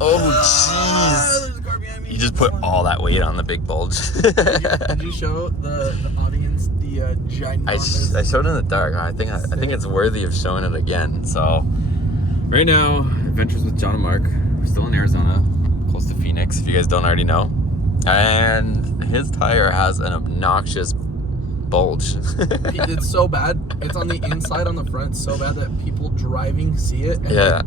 Oh, jeez. There's a car behind me. You just put all that weight on the big bulge. Did you show the audience the ginormous... I showed it in the dark. I think it's worthy of showing it again. So, right now, Adventures with John and Mark. We're still in Arizona, close to Phoenix, if you guys don't already know. And his tire has an obnoxious bulge. It's so bad. It's on the inside, on the front, so bad that people driving see it. And Yeah.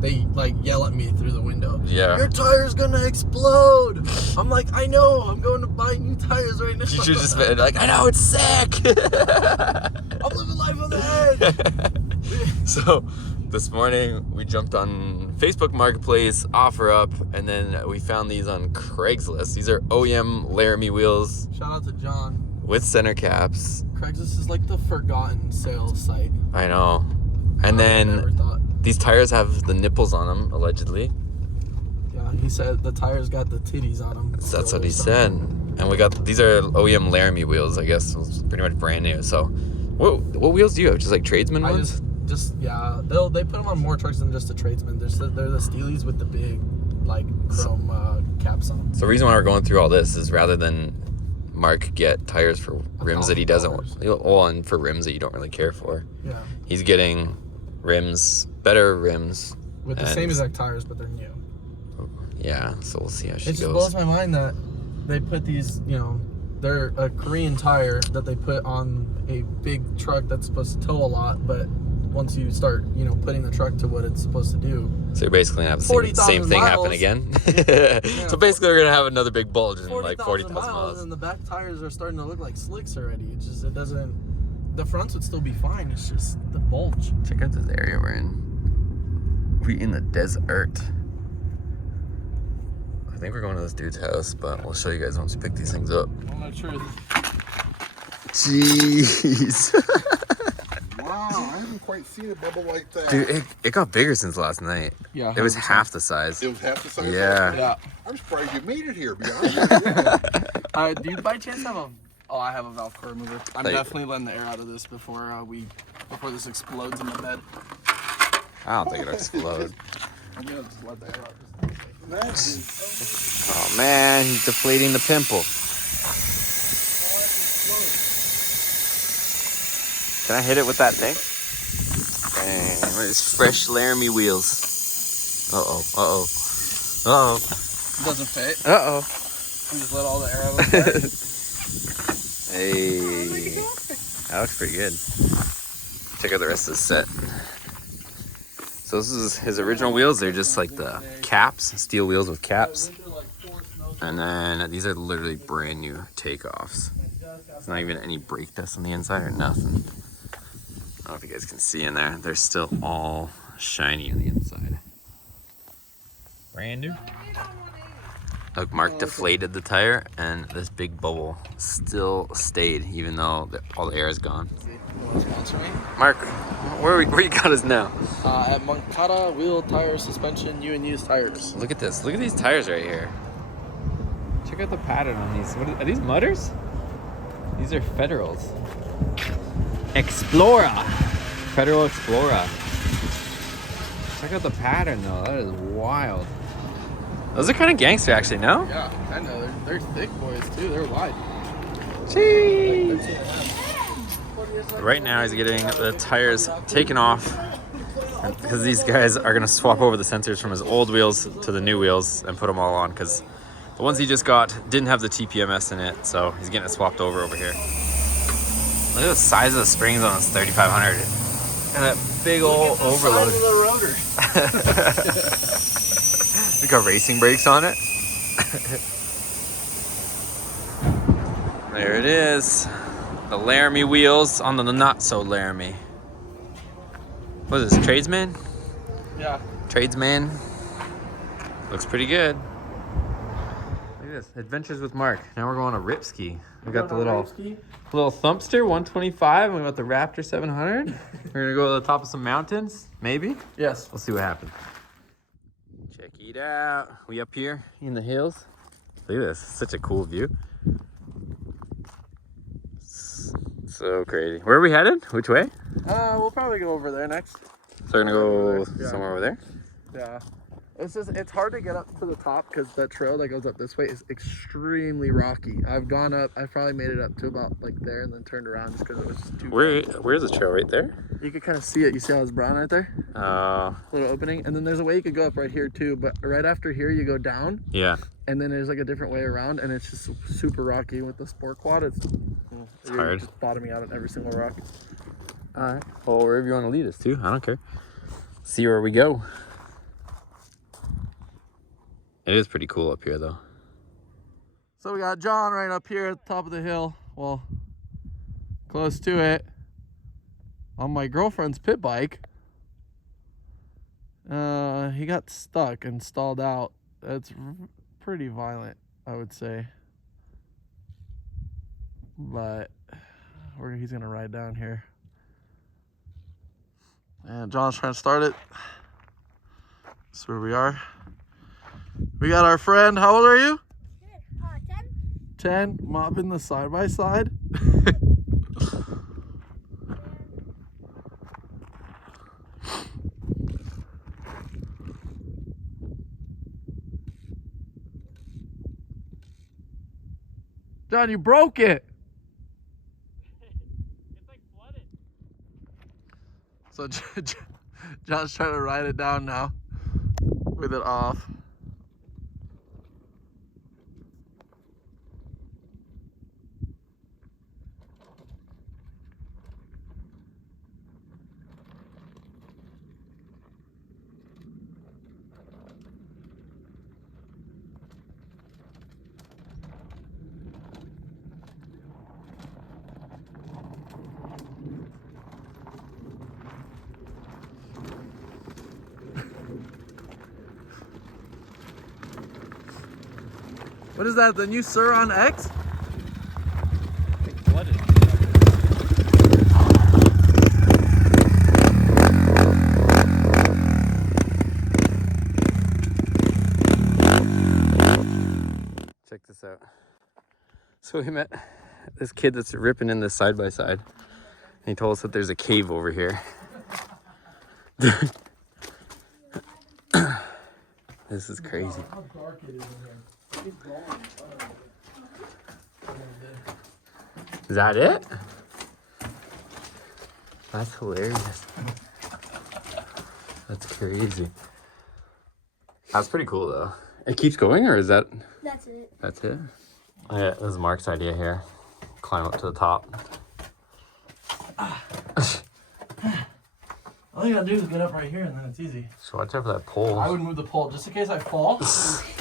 They like yell at me through the window. Yeah. Your tire's gonna explode. I'm like, I know. I'm going to buy new tires right now. You should just be like, I know, it's sick. I'm living life on the edge. So this morning we jumped on Facebook Marketplace, offer up, and then we found these on Craigslist. These are OEM Laramie wheels Shout out to John. with center caps. Craigslist is like the forgotten sales site. I know. And then these tires have the nipples on them, allegedly. Yeah, he said the tires got the titties on them. That's what he said. And we got, these are OEM Laramie wheels, I guess. It's pretty much brand new. So what wheels do you have? Just like tradesman ones? Yeah, they put them on more trucks than just a tradesman. They're the Steelies with the big like chrome caps on them. So the reason why we're going through all this is rather than Mark get tires for rims that he doesn't want, well, and for rims that you don't really care for. Yeah. He's getting rims, better rims. With the same exact tires, but they're new. Yeah, so we'll see how she It goes. just blows my mind that they put these, they're a Korean tire that they put on a big truck that's supposed to tow a lot, but once you start, putting the truck to what it's supposed to do. So you're basically going to have the same thing happen again? Yeah, so basically we're going to have another big bulge in 40,000 like 40,000 miles. And the back tires are starting to look like slicks already. It doesn't, the fronts would still be fine. It's just the bulge. Check out this area we're in. We in the desert. I think we're going to this dude's house, but we'll show you guys once we pick these things up. I'm not sure. Jeez. Wow, I haven't quite seen a bubble like that. Dude, it got bigger since last night. Yeah. It was half the size. It was half the size? Yeah. Yeah. I'm surprised you made it here, to be honest. Do you by chance have a... Oh, I have a valve core remover. I'm definitely letting the air out of this before this explodes in my bed. I don't think it'll explode. I'm gonna just let the air out. Oh man, he's deflating the pimple. Can I hit it with that thing? Dang, where's fresh Laramie wheels? Uh-oh. Doesn't fit. Uh-oh. And just let all the air out of the Hey. That looks pretty good. Check out the rest of the set. So this is his original wheels. They're just like the caps, steel wheels with caps. And then these are literally brand new takeoffs. There's not even any brake dust on the inside or nothing. I don't know if you guys can see in there. They're still all shiny on the inside. Brand new. Look, Mark deflated the tire and this big bubble still stayed even though all the air is gone. Sponsor me? Mark, where you got us now? At Moncada Wheel Tire Suspension U&U's tires. Look at this. Look at these tires right here. Check out the pattern on these. Are these mutters? These are Federals. Explora. Federal Explora. Check out the pattern though. That is wild. Those are kind of gangster actually, no? Yeah, I know. They're thick boys too. They're wide. Jeez. Right now he's getting the tires taken off because these guys are going to swap over the sensors from his old wheels to the new wheels and put them all on because the ones he just got didn't have the TPMS in it, so he's getting it swapped over here. Look at the size of the springs on this 3500 and that big old overload. Size of the rotor. We got racing brakes on it. There it is. The Laramie wheels on the not so Laramie. What is this, tradesman? Yeah. Tradesman. Looks pretty good. Look at this, Adventures with Mark. Now we're going to Ripski. We got the little Thumpster 125 and we got the Raptor 700. We're gonna go to the top of some mountains, maybe? Yes. We'll see what happens. Check it out. We up here in the hills. Look at this, such a cool view. So crazy. Where are we headed? Which way? We'll probably go over there next. So we're gonna go somewhere over there? Yeah. It's hard to get up to the top because that trail that goes up this way is extremely rocky. I've gone up, I probably made it up to about like there and then turned around just because it was just too Where's the trail? Right there? You could kind of see it. You see how it's brown right there? Little opening. And then there's a way you could go up right here too, but right after here you go down. Yeah. And then there's like a different way around, and it's just super rocky. With the sport quad, it's hard. Just bottoming out on every single rock. All right. Well, wherever you want to lead us to, I don't care. See where we go. It is pretty cool up here, though. So we got John right up here at the top of the hill. Well, close to it. On my girlfriend's pit bike. He got stuck and stalled out. That's pretty violent, I would say. But he's gonna ride down here. And John's trying to start it. That's where we are. We got our friend. How old are you? 10. 10, mopping the side-by-side. John, you broke it. It's like flooded. So John's trying to ride it down now with it off. What is that, the new Sur-Ron X? Flooded. Check this out. So we met this kid that's ripping in this side-by-side. And he told us that there's a cave over here. This is crazy. How dark it is in here. Is that it? That's hilarious. That's crazy. That's pretty cool though. It keeps going, or is that? That's it. That's it? Oh, yeah, this is Mark's idea here. Climb up to the top. All you gotta do is get up right here and then it's easy. So watch out for that pole. I would move the pole just in case I fall.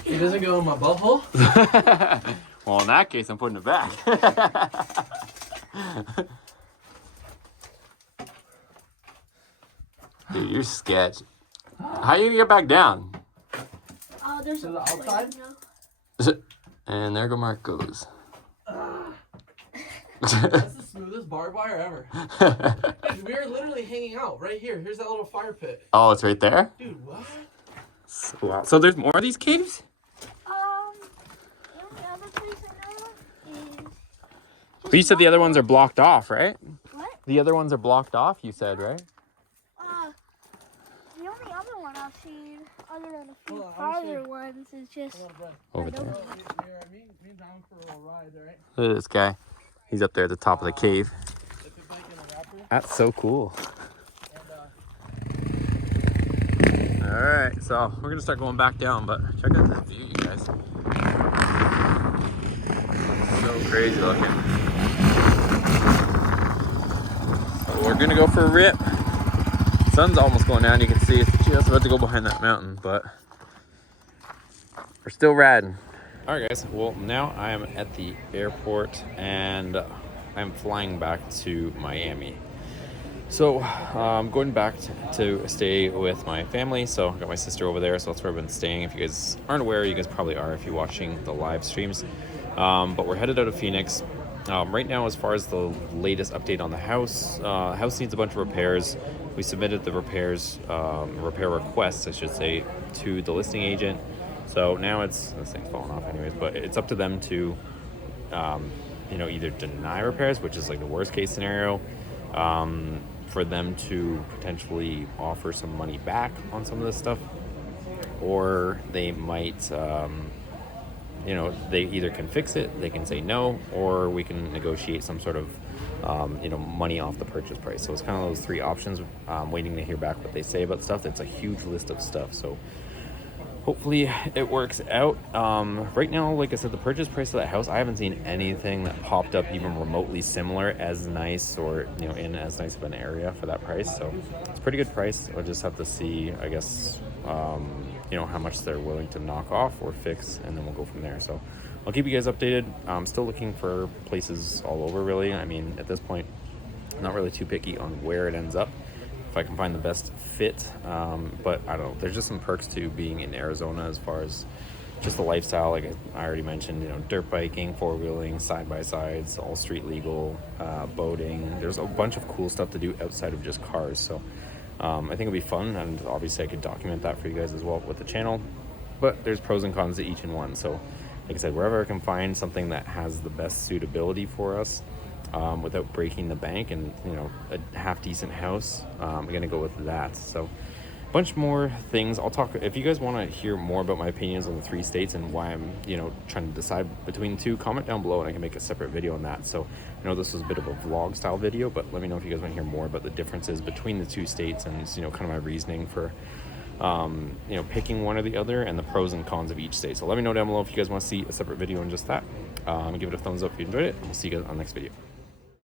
It doesn't go in my butthole. Well, in that case, I'm putting it back. Dude, you're sketch. How you gonna get back down? There's To the outside? And there go Mark goes. That's the smoothest barbed wire ever. Dude, we are literally hanging out right here. Here's that little fire pit. Oh, it's right there? Dude, what? Wow. So there's more of these caves? The only other place I know is. But you said the other ones are blocked off, right? What? The other ones are blocked off, you said, right? The only other one I've seen, other than a few Hold on, I farther ones, is just. Over there. Me and down for a little ride, right? Look at this guy. He's up there at the top of the cave. The pit bike and a wrapper. That's so cool. And, Alright, so we're gonna start going back down, but check out this view, you guys. So crazy looking. So we're gonna go for a rip. Sun's almost going down, you can see it's just about to go behind that mountain, but we're still riding. Alright guys, well now I am at the airport and I'm flying back to Miami. So I'm going back to stay with my family. So I got my sister over there, so that's where I've been staying. If you guys aren't aware, you guys probably are if you're watching the live streams. But we're headed out of Phoenix. Right now, as far as the latest update on the house, house needs a bunch of repairs. We submitted the repair requests, I should say, to the listing agent. So now this thing's falling off anyways, but it's up to them to, either deny repairs, which is like the worst case scenario, for them to potentially offer some money back on some of this stuff, or they might, you know, they either can fix it, they can say no, or we can negotiate some sort of, you know, money off the purchase price. So it's kind of those three options. Waiting to hear back what they say about stuff. It's a huge list of stuff. So hopefully it works out. Right now, like I said, the purchase price of that house, I haven't seen anything that popped up even remotely similar as nice, or, you know, in as nice of an area for that price. So it's a pretty good price. We'll just have to see, I guess, you know, how much they're willing to knock off or fix, and then we'll go from there. So I'll keep you guys updated. I'm still looking for places all over, really. I mean, at this point, I'm not really too picky on where it ends up, if I can find the best fit. But I don't know, there's just some perks to being in Arizona as far as just the lifestyle. Like I already mentioned, you know, dirt biking, four-wheeling, side-by-sides, all street legal, boating. There's a bunch of cool stuff to do outside of just cars. So I think it'll be fun, and obviously I could document that for you guys as well with the channel. But there's pros and cons to each in one. So like I said, wherever I can find something that has the best suitability for us, without breaking the bank, and, you know, a half decent house, I'm gonna go with that. So a bunch more things I'll talk. If you guys want to hear more about my opinions on the 3 states and why I'm, you know, trying to decide between the two, comment down below and I can make a separate video on that. So I know this was a bit of a vlog style video, but let me know if you guys want to hear more about the differences between the 2 states, and, you know, kind of my reasoning for you know, picking one or the other, and the pros and cons of each state. So let me know down below if you guys want to see a separate video on just that. Give it a thumbs up if you enjoyed it, and we'll see you guys on the next video.